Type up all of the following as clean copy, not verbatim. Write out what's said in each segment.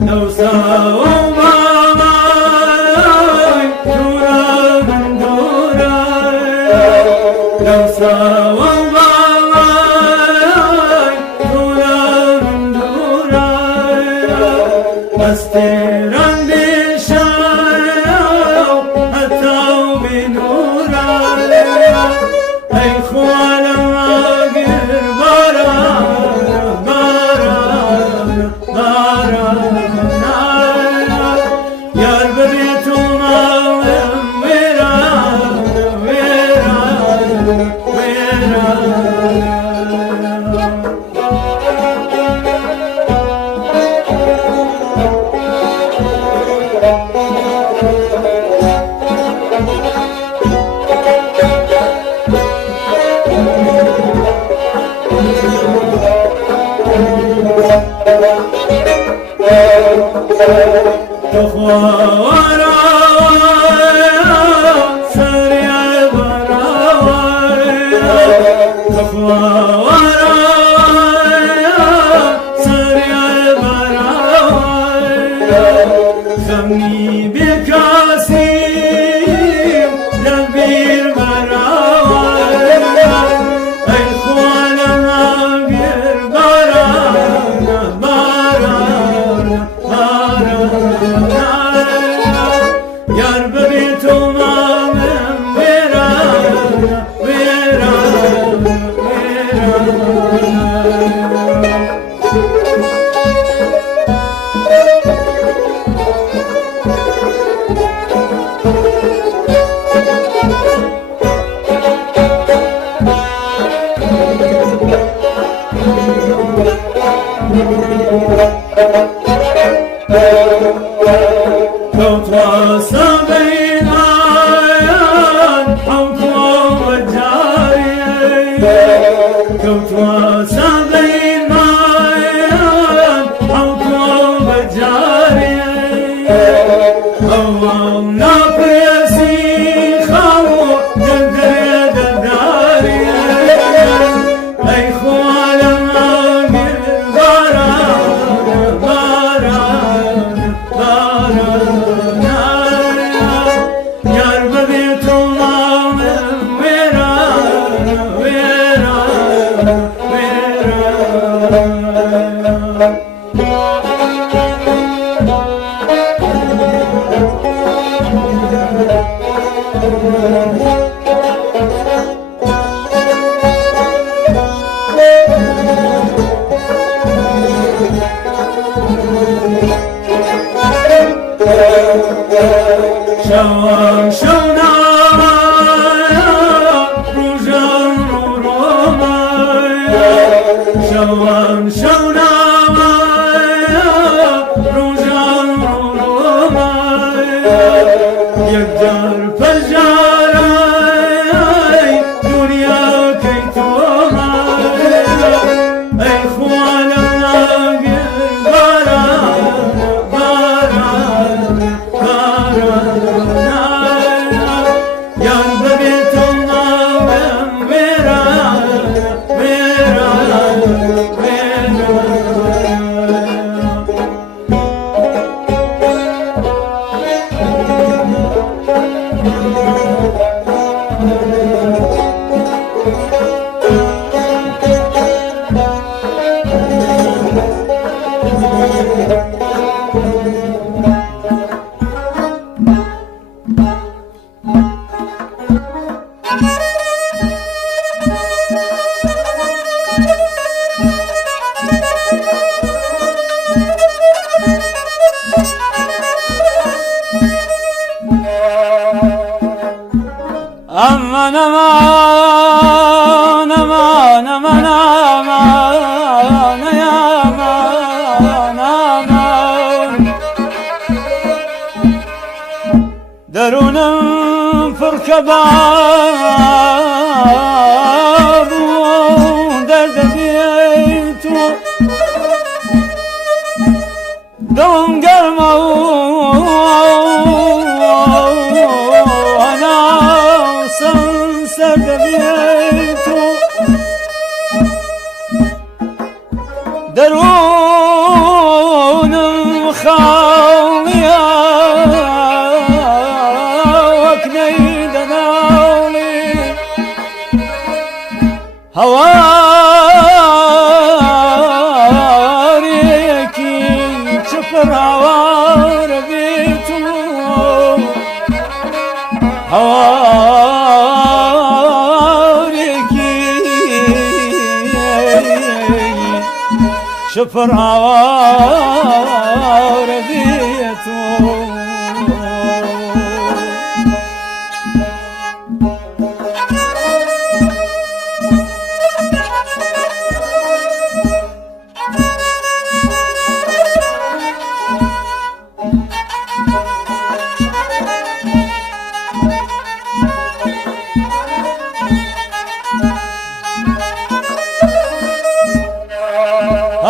لو ساووا معاي دورا من دورا، لو ساووا معاي دورا من دورا، استيران بشاو هتاو بنورا، اي خوانا ماقر بارانا بارانا بارانا، يار ببيتو ماوم ويرانا ويرانا ويرانا. تخوارا سريع براوي، تخوارا سريع براوي، خمني بكاسيم لبير براوي، اي خوانا ماقر برانا برانا برانا، يار ببيتو مامن ويرانا ويرانا ويرانا. كوت وصبين عيان حوكو وجاري، كوت وصبين عيان حوكو وجاري، أول نبرسي خاو دندري دنداري، أي خوالا ماقر بارانا بارانا بارانا، يار ببيتو مامن ويرانا ويرانا ويرانا. شوان شونا روجان رومايا، شوان شونا روجان رومايا، يقدر فجاراي دنيا كيتومايا، اي خوانا ماقر بارانا بارانا بارانا، يار ببيتو مامن ويرانا ويرانا ويرانا. Aman aman aman aman aman ya aman aman, درونم فركباب درد بيتو دوم قلمه هوارێکی چپر هاوارە بێت و هوارێکی چپر هاوارە بێت و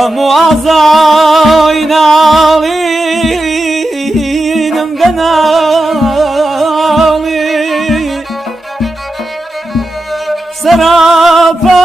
هەموو ئازای ناڵینم دەناڵی سەراپا